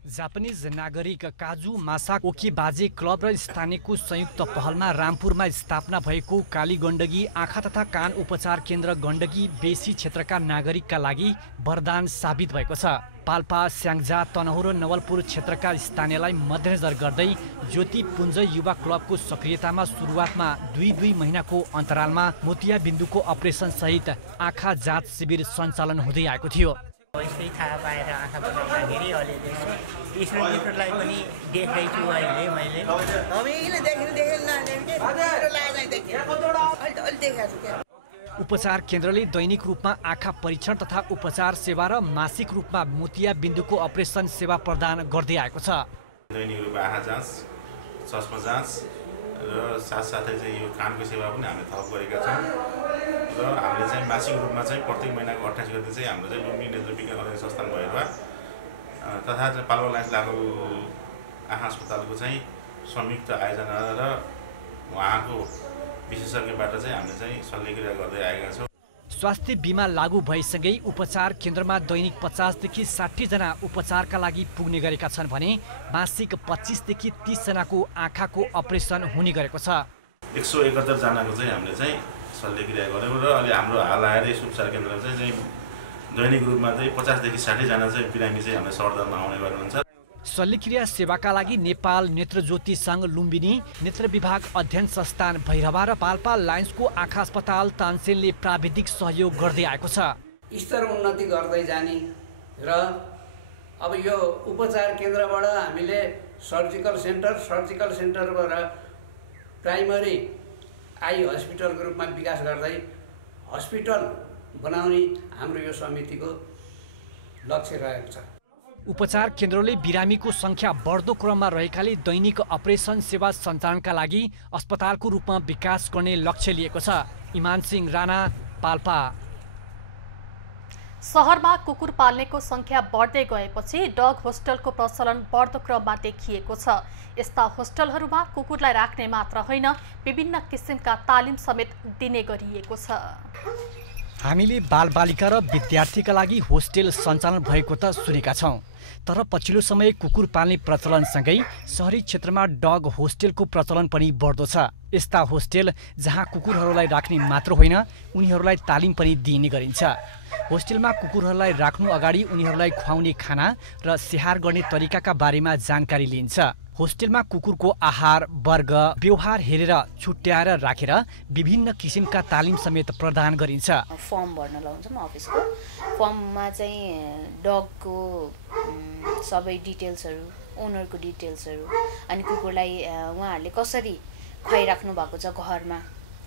जापानिज नागरिक काजु मासा ओकिबाजे क्लब र स्थानीयको संयुक्त पहलमा रामपुरमा स्थापना भएको काली गण्डकी आँखा तथा कान उपचार केन्द्र गण्डकी बेसी क्षेत्रका नागरिकका लागि वरदान साबित भएको छ। पाल्पा, स्याङ्जा, तनहुँ र नवलपुर क्षेत्रका स्थानीयलाई मध्यनजर गर्दै ज्योति पुञ्ज युवा क्लबको सक्रियतामा सुरुवातमा 2 महिनाको अन्तरालमा मोतियाबिन्दुको अपरेसन सहित आँखा जाँच शिविर सञ्चालन हुँदै आएको थियो। यस्तै थाहा पाएर आँखा बनाउँदाखेरि अलिअलि ईश्वरलाई पनि देख्दैछु अहिले मैले उपचार केन्द्रले दैनिक रूपमा आँखा परीक्षण तथा उपचार सेवा र मासिक रूपमा मोतियाबिन्दुको अपरेसन सेवा प्रदान गर्दै आएको छ। दैनिक रूपमा आँखा जाँच, चस्मा जाँच र साथसाथै चाहिँ यो कानको सेवा पनि हामीले थप गरेका छौँ र हामीले चाहिँ मासिक रूपमा चाहिँ प्रत्येक महिनाको 28 गते चाहिँ हाम्रो चाहिँ लुम्बिनी नेत्र विज्ञान अनुसन्धान संस्थान भएर तथा चाहिँ पाल्पा लायन्स लागु आँखा अस्पतालको चाहिँ संयुक्त आयोजना र उहाँको विशेषज्ञबाट चाहिँ हामीले चाहिँ शल्यक्रिया गर्दै आएका छौँ। स्वास्थ्य बीमा लागू भएसँगै उपचार केन्द्रमा दैनिक 50 देखि 60 जना उपचारका लागि पुग्ने गरेका छन् भने मासिक 25 देखि 30 जनाको आँखाको अपरेसन हुने गरेको छ। 171 जनाको चाहिँ हामीले चाहिँ शल्यक्रिया गऱ्यौँ र अहिले हाम्रो हाल आएर यस उपचार केन्द्रमा चाहिँ दैनिक रूपमा चाहिँ 50 देखि 60 जना चाहिँ बिरामी चाहिँ हामीले सरदरमा आउने गर्नुहुन्छ। शल्यक्रिया सेवाका लागि नेपाल नेत्रज्योति सङ्घ लुम्बिनी, नेत्र विभाग अध्ययन संस्थान भैरवा र पाल्पा लायन्सको आँखा अस्पताल तानसेनले प्राविधिक सहयोग गर्दै आएको छ। स्तर उन्नति गर्दै जाने र अब यो उपचार केन्द्रबाट हामीले सर्जिकल सेन्टरबाट प्राइमरी आई हस्पिटलको रूपमा विकास गर्दै हस्पिटल बनाउने हाम्रो यो समितिको लक्ष्य रहेको छ। उपचार केन्द्रले बिरामीको संख्या बढ्दो क्रममा रहेकाले दैनिक अपरेसन सेवा सञ्चालनका लागि अस्पतालको रूपमा विकास गर्ने लक्ष्य लिएको छ। इमान सिंह राणा, पाल्पा। सहरमा कुकुर पाल्नेको संख्या बढ्दै गएपछि डग होस्टलको प्रचलन बढ्दो क्रममा देखिएको छ। यस्ता होस्टलहरूमा कुकुरलाई राख्ने मात्र होइन, विभिन्न किसिमका तालिम समेत दिने गरिएको छ। हामीले बालबालिका र विद्यार्थीका लागि होस्टेल सञ्चालन भएको त सुनेका छौँ, तर पछिल्लो समय कुकुर पाल्ने प्रचलनसँगै सहरी क्षेत्रमा डग होस्टेलको प्रचलन पनि बढ्दो छ। यस्ता होस्टेल जहाँ कुकुरहरूलाई राख्ने मात्र होइन, उनीहरूलाई तालिम पनि दिइने गरिन्छ। होस्टेलमा कुकुरहरूलाई राख्नु अगाडि उनीहरूलाई खुवाउने खाना र स्याहार गर्ने तरिकाका बारेमा जानकारी लिइन्छ। होस्टेलमा कुकुरको आहार, वर्ग, व्यवहार हेरेर छुट्याएर राखेर विभिन्न किसिमका तालिम समेत प्रदान गरिन्छ। फर्म भर्न लाउँछौँ अफिसको फर्ममा चाहिँ डगको सबै डिटेल्सहरू, ओनरको डिटेल्सहरू, अनि कुकुरलाई उहाँहरूले कसरी खुवाइराख्नु भएको छ, घरमा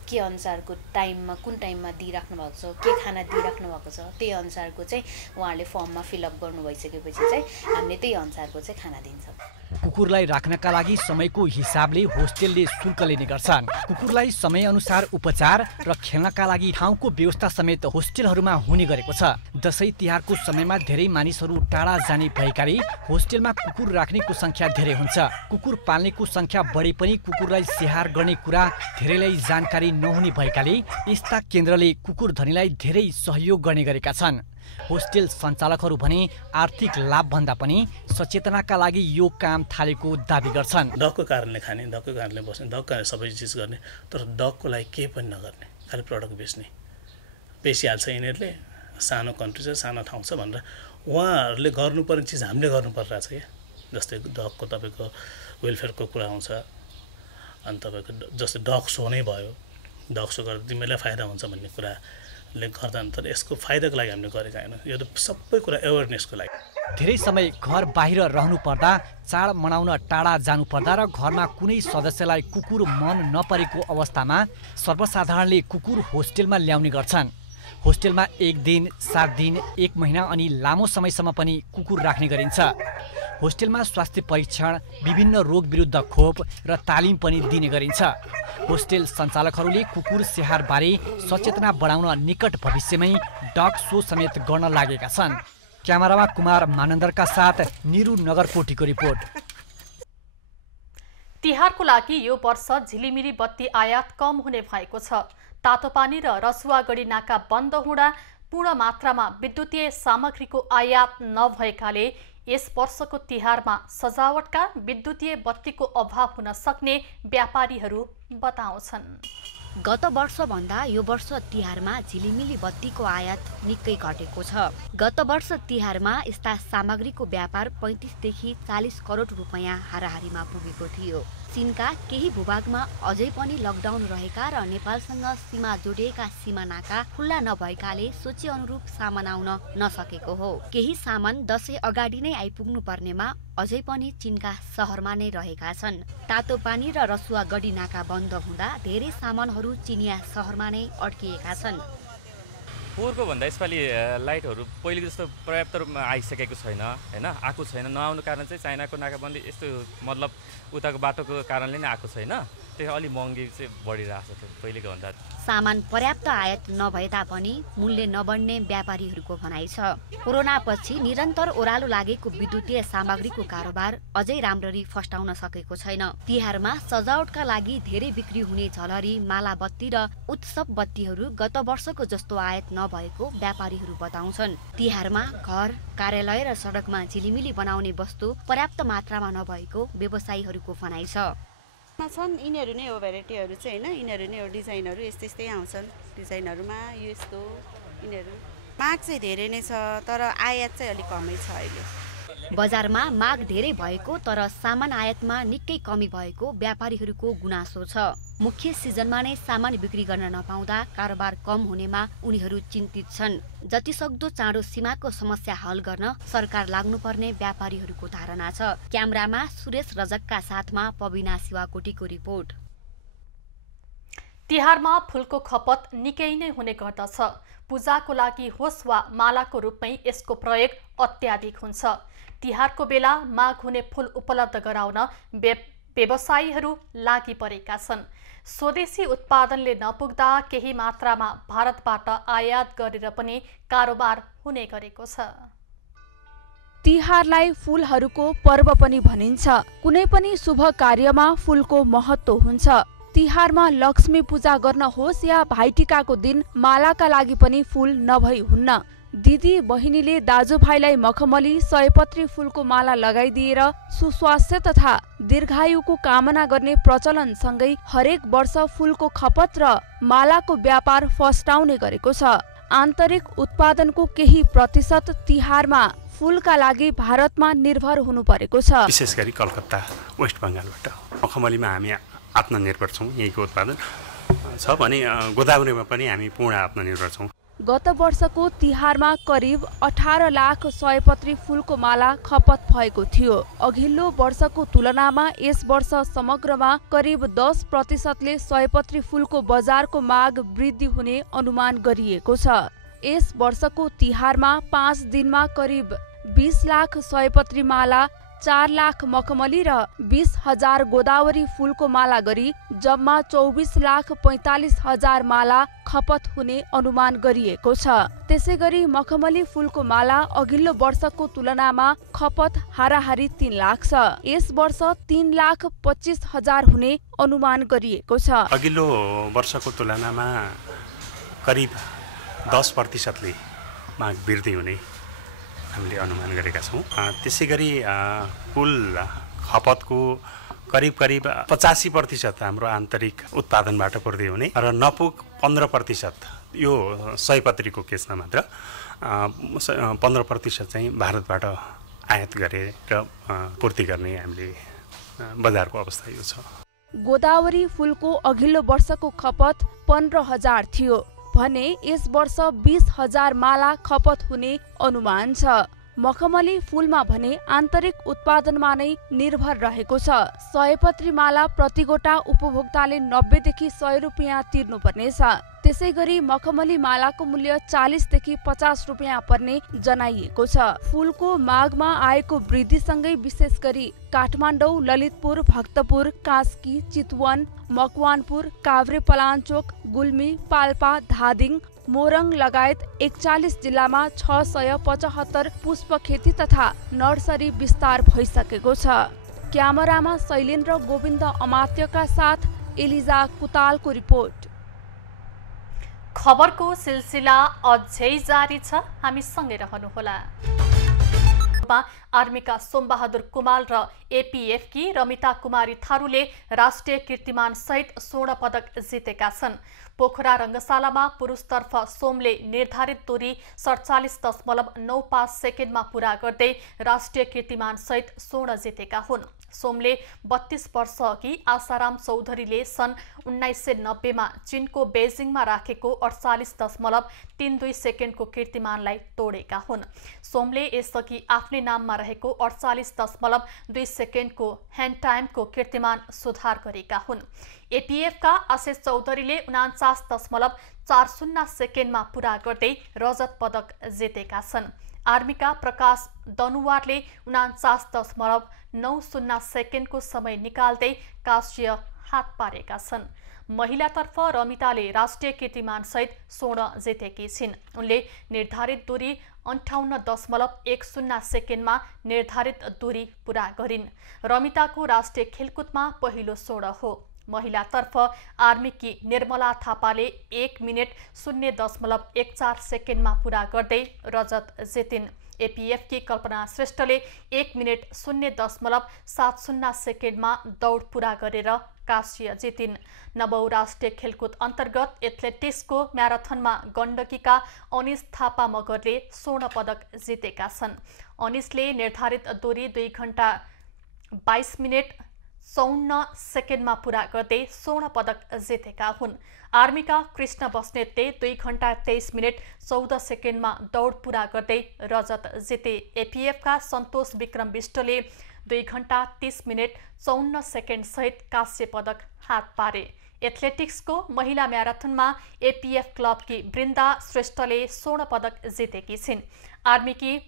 के अनुसारको टाइममा कुन टाइममा दिइराख्नु भएको छ, के खाना दिइराख्नु भएको छ, त्यही अनुसारको चाहिँ उहाँहरूले फर्ममा फिलअप गर्नु भइसकेपछि चाहिँ हामीले त्यही अनुसारको चाहिँ खाना दिन्छौँ। कुकुरलाई राख्नका लागि समयको हिसाबले होस्टेलले शुल्क लिने गर्छन्। कुकुरलाई समयअनुसार उपचार र खेल्नका लागि ठाउँको व्यवस्था समेत होस्टेलहरूमा हुने गरेको छ। दसैँ तिहारको समयमा धेरै मानिसहरू टाढा जाने भएकाले होस्टेलमा कुकुर राख्नेको संख्या धेरै हुन्छ। कुकुर पाल्नेको संख्या बढे पनि कुकुरलाई स्याहार गर्ने कुरा धेरैलाई जानकारी नहुने भएकाले यस्ता केन्द्रले कुकुर धनीलाई धेरै सहयोग गर्ने गरेका छन्। होस्टेल सञ्चालकहरू भने आर्थिक लाभभन्दा पनि सचेतनाका लागि यो काम थालेको दाबी गर्छन्। डगको कारणले खाने, डगको कारणले बस्ने, डगको कारणले सबै चिज गर्ने, तर डगको लागि केही पनि नगर्ने, खालि प्रडक्ट बेच्ने। बेचिहाल्छ यिनीहरूले, सानो कन्ट्री छ, सानो ठाउँ छ भनेर उहाँहरूले गर्नुपर्ने चिज हामीले गर्नु परिरहेछ क्या। जस्तै डगको तपाईँको वेलफेयरको कुरा आउँछ, अनि तपाईँको जस्तै डग सो नै भयो, डग सो गर्दा तिमीलाई फाइदा हुन्छ भन्ने कुराले गर्दा, तर यसको फाइदाको लागि हामीले गरेका होइन, यो त सबै कुरा एवेरनेसको लागि। धेरै समय घर बाहिर रहनु पर्दा, चाड मनाउन टाढा जानु पर्दा र घरमा कुनै सदस्यलाई कुकुर मन नपरेको अवस्थामा सर्वसाधारणले कुकुर होस्टेलमा ल्याउने गर्छन्। होस्टेलमा 1 दिन, 7 दिन, 1 महिना अनि लामो समयसम्म पनि कुकुर राख्ने गरिन्छ। होस्टेलमा स्वास्थ्य परीक्षण, विभिन्न रोग विरुद्ध खोप र तालिम पनि दिने गरिन्छ। होस्टेल सञ्चालकहरूले कुकुर स्याहारबारे सचेतना बढाउन निकट भविष्यमै डग सो समेत गर्न लागेका छन्। क्यामेरामा कुमार मानन्दरका साथ निरु नगरकोटीको रिपोर्ट। तिहारको लागि यो वर्ष झिलिमिली बत्ती आयात कम हुने भएको छ। तातोपानी र रसुवागढी नाका बन्द हुँदा पूर्ण मात्रामा विद्युतीय सामग्रीको आयात नभएकाले यस वर्षको तिहारमा सजावटका विद्युतीय बत्तीको अभाव हुन सक्ने व्यापारीहरू बताउँछन्। गत वर्षभन्दा यो वर्ष तिहारमा झिलिमिली बत्तीको आयात निकै घटेको छ। गत वर्ष तिहारमा यस्ता सामग्रीको व्यापार 35 देखि 40 करोड रुपैयाँ हाराहारीमा पुगेको थियो। चीनका केही भूभागमा अझै पनि लकडाउन रहेका र नेपालसँग सीमा जोडिएका सीमा नाका खुल्ला नभएकाले सोचे अनुरूप सामान आउन नसकेको हो। केही सामान दशैं अगाडि नै आइपुग्नु पर्नेमा अझै पनि चीनका शहरमा नै रहेका छन्। तातो पानी र रसुवा गढी नाका बन्द हुँदा धेरै सामानहरू चीनिया शहरमा नै अड्किएका छन्। पोहोरको भन्दा यसपालि लाइटहरू पहिलेको जस्तो पर्याप्त रूपमा आइसकेको छैन हैन, आएको छैन। नआउनु कारण चाहिँ चाइनाको नाकाबन्दी यस्तो मतलब उताको बाटोको कारणले नै आएको छैन। त्यो अलि महँगी चाहिँ बढिरहेको छ पहिलेको भन्दा। सामान पर्याप्त आयात नभए तापनि मूल्य नबढ्ने व्यापारीहरूको भनाइ छ। कोरोनापछि निरन्तर ओह्रालो लागेको विद्युतीय सामग्रीको कारोबार अझै राम्ररी फस्टाउन सकेको छैन। तिहारमा सजावटका लागि धेरै बिक्री हुने झलरी, माला बत्ती र उत्सव बत्तीहरू गत वर्षको जस्तो आयात नभएको व्यापारीहरू बताउँछन्। तिहारमा घर, कार्यालय र सडकमा झिलिमिली बनाउने वस्तु पर्याप्त मात्रामा नभएको व्यवसायीहरूको भनाइ छ। छन् यिनीहरू नै हो भेराइटीहरू चाहिँ हैन, यिनीहरू नै हो डिजाइनहरू यस्तै आउँछन्। डिजाइनहरूमा यस्तो यिनीहरू माग चाहिँ धेरै नै छ, तर आयात चाहिँ अलिक कमै छ अहिले। बजारमा माग धेरै भएको तर सामान आयातमा निकै कमी भएको व्यापारीहरूको गुनासो छ। मुख्य सिजनमा नै सामान बिक्री गर्न नपाउँदा कारोबार कम हुनेमा उनीहरू चिन्तित छन्। जतिसक्दो चाँडो सीमाको समस्या हल गर्न सरकार लाग्नुपर्ने व्यापारीहरूको धारणा छ। क्यामेरामा सुरेश रजकका साथमा पविना शिवाकोटीको रिपोर्ट। तिहारमा फूलको खपत निकै नै हुने गर्दछ। पूजाको लागि होस् वा मालाको रूपमै यसको प्रयोग अत्याधिक हुन्छ। तिहारको बेला माग हुने फूल उपलब्ध गराउन व्यवसायीहरू लागि परेका छन्। स्वदेशी उत्पादनले नपुग्दा केही मात्रामा भारतबाट आयात गरेर पनि कारोबार हुने गरेको छ। तिहारलाई फूलहरूको पर्व पनि भनिन्छ। कुनै पनि शुभ कार्यमा फूलको महत्त्व हुन्छ। तिहारमा लक्ष्मी पूजा गर्न होस् या भाइटिकाको दिन मालाका लागि पनि फूल नभई हुन्न। दिदी बहिनीले दाजुभाइलाई मखमली, सयपत्री फूलको माला लगाइदिएर सुस्वास्थ्य तथा दीर्घायुको कामना गर्ने प्रचलनसँगै हरेक वर्ष फूलको खपत र मालाको व्यापार फस्टाउने गरेको छ। आन्तरिक उत्पादनको केही प्रतिशत तिहारमा फूलका लागि भारतमा निर्भर हुनु परेको छ। विशेष गरी कलकत्ता, वेस्ट बङ्गालबाट मखमलीमा हामी आत्मनिर्भर छौँ। यहीँको उत्पादन छ भने गोदावरीमा पनि हामी पूर्ण आत्मनिर्भर छौँ। गत वर्षको तिहारमा करिब 18 लाख सयपत्री फूलको माला खपत भएको थियो। अघिल्लो वर्षको तुलनामा यस वर्ष समग्रमा करिब 10% सयपत्री फूलको बजारको माग वृद्धि हुने अनुमान गरिएको छ। यस वर्षको तिहारमा 5 दिनमा करिब 20 लाख सयपत्री माला, 4 लाख मखमली र 20,000 गोदावरी फूलको माला गरी जम्मा 24,45,000 माला खपत हुने अनुमान गरिएको छ। त्यसैगरी मखमली फूलको माला अघिल्लो वर्षको तुलनामा खपत हाराहारी 3 लाख छ। यस वर्ष 3,25,000 हुने अनुमान गरिएको छ। अघिल्लो वर्षको तुलनामा करिब 10%ले माग वृद्धि हुने हामीले अनुमान गरेका छौँ। त्यसै गरी कुल खपतको करिब 85% हाम्रो आन्तरिक उत्पादनबाट पूर्ति हुने र नपुग 15% यो सयपत्रीको केसमा मात्र 15% चाहिँ भारतबाट आयात गरेर पूर्ति गर्ने हामीले बजारको अवस्था यो छ। गोदावरी फूलको अघिल्लो वर्षको खपत 15,000 थियो भने यस वर्ष 20,000 माला खपत हुने अनुमान छ। मखमली फूलमा भने आन्तरिक उत्पादनमा नै निर्भर रहेको छ। सयपत्री माला प्रतिगोटा उपभोक्ताले 90 देखि 100 रुपियाँ तिर्नुपर्नेछ। त्यसैगरी मखमली मालाको मूल्य 40 देखि 50 रुपियाँ पर्ने जनाइएको छ। फूलको मागमा आएको वृद्धिसँगै विशेष गरी काठमाडौँ, ललितपुर, भक्तपुर, कास्की, चितवन, मकवानपुर, काभ्रेपलाञ्चोक, गुल्मी, पाल्पा, धादिङ, मोरङ लगायत 41 जिल्लामा 675 पुष्प खेती तथा नर्सरी विस्तार भइसकेको छ। क्यामेरामा शैलेन्द्र गोविन्द अमात्यका साथ एलिजा कुतालको रिपोर्ट। खबरको सिलसिला अझै जारी छ, हामी सँगै रहनुहोला। दौडमा आर्मीका सोमबहादुर कुमाल र एपीएफकी रमिता कुमारी थारूले राष्ट्रिय कीर्तिमान सहित स्वर्ण पदक जितेका छन्। पोखरा रङ्गशालामा पुरुषतर्फ सोमले निर्धारित दूरी 47.95 सेकेन्डमा पूरा गर्दै राष्ट्रिय कीर्तिमान सहित स्वर्ण जितेका हुन्। सोमले 32 वर्ष अघि आशाराम चौधरीले सन् 1990 मा चीनको बेजिङमा राखेको 48.32 सेकेन्डको कीर्तिमानलाई तोडेका हुन्। सोमले यसअघि आफ्नै नाममा रहेको 48.2 सेकेन्डको ह्यान्ड टाइमको कीर्तिमान सुधार गरेका हुन्। एपीएफका आशिष चौधरीले 49.40 सेकेन्डमा पूरा गर्दै रजत पदक जितेका छन्। आर्मीका प्रकाश दनुवारले 49.90 सेकेन्डको समय निकाल्दै कांस्य हात पारेका छन्। महिलातर्फ रमिताले राष्ट्रिय कीर्तिमान सहित स्वर्ण जितेकी छिन्। उनले निर्धारित दूरी 58.10 सेकेन्डमा निर्धारित दूरी पूरा गरिन्। रमिताको राष्ट्रिय खेलकुदमा पहिलो स्वर्ण हो। महिलातर्फ आर्मीकी निर्मला थापाले 1 मिनेट 0.14 सेकेन्डमा पूरा गर्दै रजत जितिन्। एपीएफकी कल्पना श्रेष्ठले 1 मिनेट 0.70 सेकेन्डमा दौड पूरा गरेर कांस्य जितिन्। नवौं राष्ट्रिय खेलकुद अन्तर्गत एथलेटिक्सको म्याराथनमा गण्डकीका अनिश थापा मगरले स्वर्ण पदक जितेका छन्। अनिशले निर्धारित दूरी 2 घण्टा 22 मिनेट 54 सेकेन्डमा पूरा गर्दै स्वर्ण पदक जितेका हुन्। आर्मीका कृष्ण बस्नेतले 2 घण्टा 23 मिनेट 14 सेकेन्डमा दौड पूरा गर्दै रजत जिते। एपीएफका सन्तोष विक्रम विष्टले 2 घण्टा 30 मिनेट 54 सेकेन्ड सहित कांस्य पदक हात पारे। एथलेटिक्सको महिला म्याराथनमा एपीएफ क्लबकी वृन्दा श्रेष्ठले स्वर्ण पदक जितेकी छिन्। आर्मीकी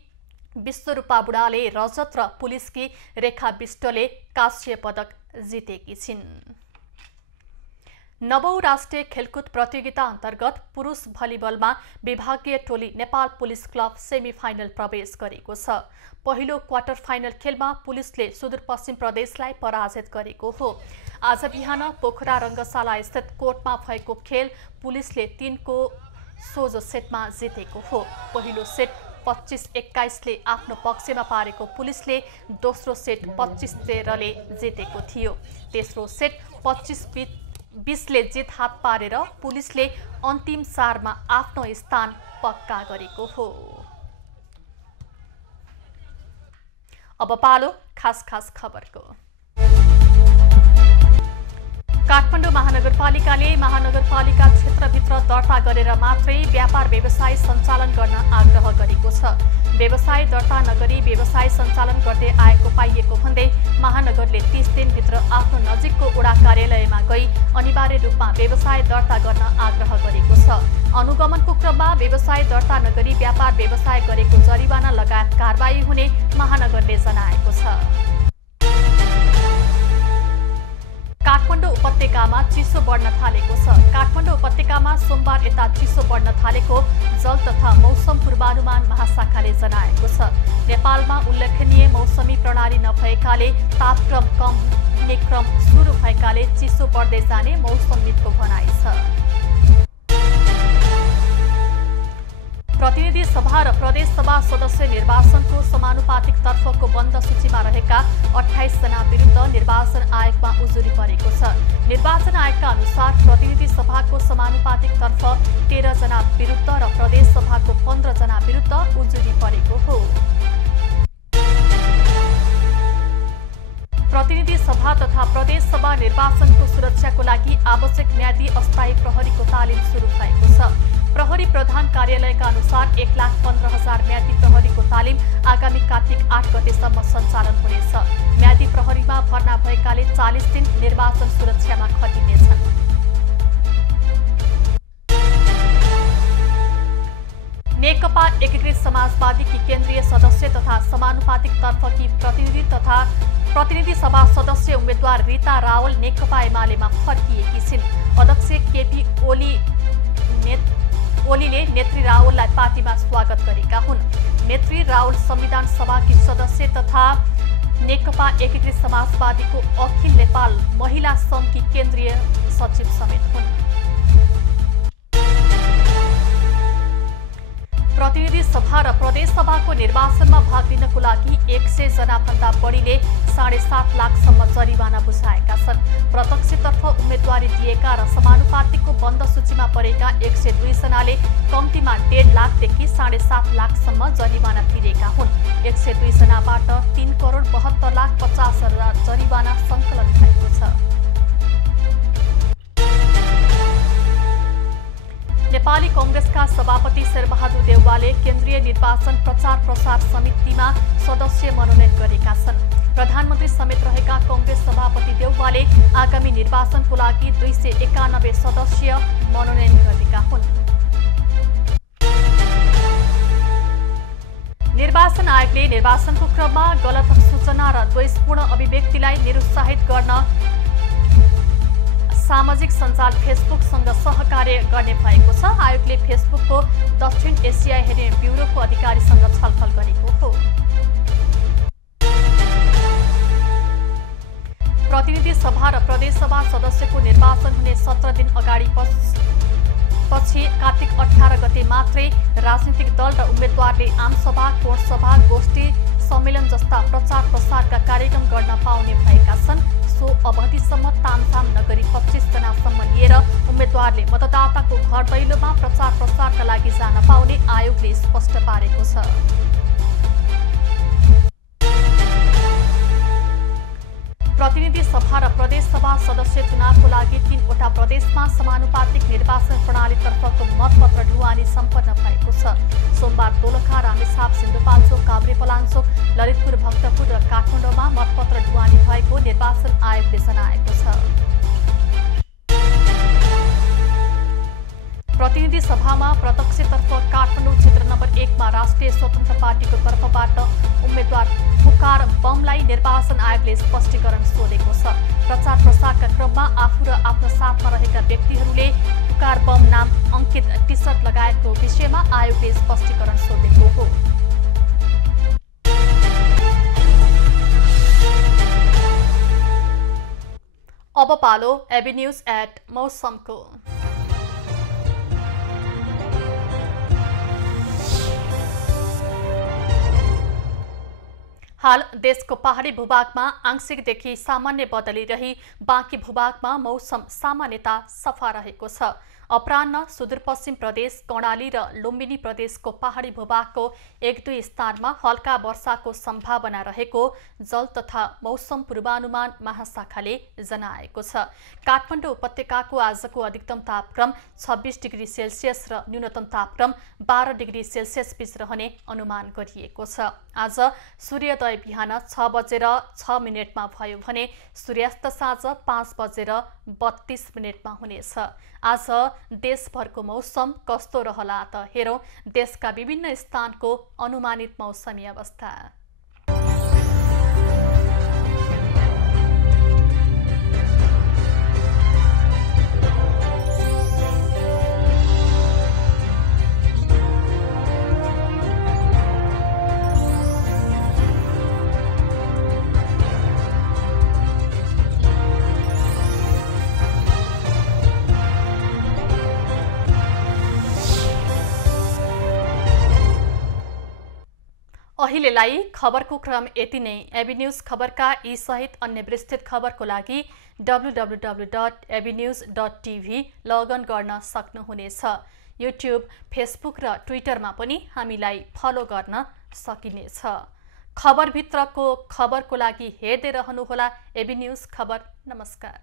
विश्वरूपा बुढाले रजत र पुलिसकी रेखा विष्टले कांस्य पदक जितेकी छिन्। नवौं राष्ट्रिय खेलकुद प्रतियोगिता अन्तर्गत पुरुष भलिबलमा विभागीय टोली नेपाल पुलिस क्लब सेमिफाइनल प्रवेश गरेको छ। पहिलो क्वार्टर फाइनल खेलमा पुलिसले सुदूरपश्चिम प्रदेशलाई पराजित गरेको हो। आज बिहान पोखरा रङ्गशाला स्थित कोर्टमा भएको खेल पुलिसले 3 को सोझो सेटमा जितेको हो। पहिलो सेट 25-21 ले आफ्नो पक्षमा पारेको पुलिसले दोस्रो सेट 25-13 ले जितेको थियो। तेस्रो सेट 25-20 ले जित हात पारेर पुलिसले अन्तिम 4 मा आफ्नो स्थान पक्का गरेको हो। अब पालो खास खबरको। काठमाडौँ महानगरपालिकाले महानगरपालिका क्षेत्रभित्र दर्ता गरेर मात्रै व्यापार व्यवसाय सञ्चालन गर्न आग्रह गरेको छ। व्यवसाय दर्ता नगरी व्यवसाय सञ्चालन गर्दै आएको पाइएको भन्दै महानगरले 30 दिनभित्र आफ्नो नजिकको वडा कार्यालयमा गई अनिवार्य रूपमा व्यवसाय दर्ता गर्न आग्रह गरेको छ। अनुगमनको क्रममा व्यवसाय दर्ता नगरी व्यापार व्यवसाय गरेको जरिवाना लगायत कारबाही हुने महानगरले जनाएको छ। काठमाडौँ उपत्यकामा चिसो बढ्न थालेको छ। काठमाडौँ उपत्यकामा सोमबार यता चिसो बढ्न थालेको जल तथा मौसम पूर्वानुमान महाशाखाले जनाएको छ। नेपालमा उल्लेखनीय मौसमी प्रणाली नभएकाले तापक्रम कम हुने क्रम सुरु भएकाले चिसो बढ्दै जाने मौसमविदको भनाइ छ। प्रतिनिधि सभा र प्रदेश सभा सदस्य निर्वाचनको समानुपातिक तर्फको बन्द सूचीमा रहेका 28 जना विरुद्ध निर्वाचन आयोगमा उजुरी परेको छ। निर्वाचन आयोगका अनुसार प्रतिनिधि सभाको समानुपातिक तर्फ 13 जना विरुद्ध र प्रदेश सभाको 15 जना विरुद्ध उजुरी परेको हो। प्रतिनिधि सभा तथा प्रदेश सभा निर्वाचनको सुरक्षाको लागि आवश्यक म्यादी अस्थायी प्रहरीको तालिम सुरु भएको छ। प्रहरी प्रधान कार्यालयका अनुसार 1,15,000 म्यादी प्रहरीको तालिम आगामी कार्तिक 8 गतेसम्म सञ्चालन हुनेछ। म्यादी प्रहरीमा भर्ना भएकाले 40 दिन निर्वाचन सुरक्षामा खटिनेछन्। नेकपा एकीकृत समाजवादीकी केन्द्रीय सदस्य तथा समानुपातिक तर्फकी प्रतिनिधि सभा सदस्य उम्मेद्वार रीता रावल नेकपा एमालेमा फर्किएकी छिन्। अध्यक्ष केपी ओलीले नेत्री रावललाई पार्टीमा स्वागत गरेका हुन्। नेत्री रावल संविधान सभाकी सदस्य तथा नेकपा एकीकृत समाजवादीको अखिल नेपाल महिला संघकी केन्द्रीय सचिव समेत हुन्। प्रतिनिधि सभा र प्रदेशसभाको निर्वाचनमा भाग लिनको लागि 100 जनाभन्दा बढीले 7.5 लाखसम्म जरिवाना बुझाएका छन्। प्रत्यक्षतर्फ उम्मेदवारी दिएका र समानुपातिकको बन्द सूचीमा परेका 102 जनाले कम्तीमा 1.5 लाखदेखि 7.5 लाखसम्म जरिवाना तिरेका हुन्। 102 जनाबाट 3,72,50,000 जरिवाना सङ्कलन भएको छ। नेपाली कांग्रेसका सभापति शेरबहादुर देउवाले केन्द्रीय निर्वाचन प्रचार प्रसार समितिमा सदस्य मनोनयन गरेका छन्। प्रधानमन्त्री समेत रहेका कांग्रेस सभापति देउवाले आगामी निर्वाचनको लागि 291 सदस्य मनोनयन गरेका हुन्। निर्वाचन आयोगले निर्वाचनको क्रममा गलत सूचना र द्वेषपूर्ण अभिव्यक्तिलाई निरुत्साहित गर्न सामाजिक सञ्जाल फेसबुकसँग सहकार्य गर्ने भएको छ। आयोगले फेसबुकको दक्षिण एसिया हेर्ने ब्युरोको अधिकारीसँग छलफल गरेको हो। प्रतिनिधि सभा र प्रदेशसभा सदस्यको निर्वाचन हुने 17 दिन अगाडि पछि कार्तिक 18 गते मात्रै राजनीतिक दल र उम्मेद्वारले आमसभा, कोणसभा, गोष्ठी, सम्मेलन जस्ता प्रचार प्रसारका कार्यक्रम गर्न पाउने भएका छन्। सो अवधिसम्म तामझाम नगरी 25 जनासम्म लिएर उम्मेद्वारले मतदाताको घर दैलोमा प्रचार प्रसारका लागि जान पाउने आयोगले स्पष्ट पारेको छ। प्रतिनिधि सभा र प्रदेशसभा सदस्य चुनावको लागि 3वटा प्रदेशमा समानुपातिक निर्वाचन प्रणालीतर्फको मतपत्र ढुवानी सम्पन्न भएको छ। सोमबार दोलखा, रामेछाप, सिन्धुपाल्चोक, काभ्रेपलाञ्चोक, ललितपुर, भक्तपुर र काठमाडौँमा मतपत्र ढुवानी भएको निर्वाचन आयोगले जनाएको छ। प्रतिनिधि सभामा प्रत्यक्षतर्फ काठमाडौँ क्षेत्र नम्बर 1 मा राष्ट्रिय स्वतन्त्र पार्टीको तर्फबाट उम्मेद्वार पुकार बमलाई निर्वाचन आयोगले स्पष्टीकरण सोधेको छ। प्रचार प्रसारका क्रममा आफू र आफ्नो साथमा रहेका व्यक्तिहरूले पुकार बम नाम अंकित टी-शर्ट लगाएको विषयमा आयोगले स्पष्टीकरण सोधेको हो। अब पालो एबी न्यूज एट मौसमको। हाल देशको पहाडी भूभागमा आंशिकदेखि सामान्य बदली रही बाँकी भूभागमा मौसम सामान्यता सफा रहेको छ। अपराह्न सुदूरपश्चिम प्रदेश, कर्णाली र लुम्बिनी प्रदेशको पहाडी भूभागको 1-2 स्थानमा हल्का वर्षाको सम्भावना रहेको जल तथा मौसम पूर्वानुमान महाशाखाले जनाएको छ। काठमाडौँ उपत्यकाको आजको अधिकतम तापक्रम 26 डिग्री सेल्सियस र न्यूनतम तापक्रम 12 डिग्री सेल्सियस बीच रहने अनुमान गरिएको छ। आज सूर्योदय बिहान 6:06 भयो भने सूर्यास्त साँझ 5:32 हुनेछ। आज देशभरको मौसम कस्तो रहला त हेरौं देशका विभिन्न स्थानको अनुमानित मौसमी अवस्था। अहिलेलाई खबरको क्रम यति नै। एबी न्यूज खबरका यी सहित अन्य विस्तृत खबरको लागि www.abnews.tv लगइन गर्न सक्नुहुनेछ। युट्युब, फेसबुक र ट्विटरमा पनि हामीलाई फलो गर्न सकिनेछ। खबरभित्रको खबरको लागि हेर्दै रहनुहोला एबी न्यूज खबर। नमस्कार।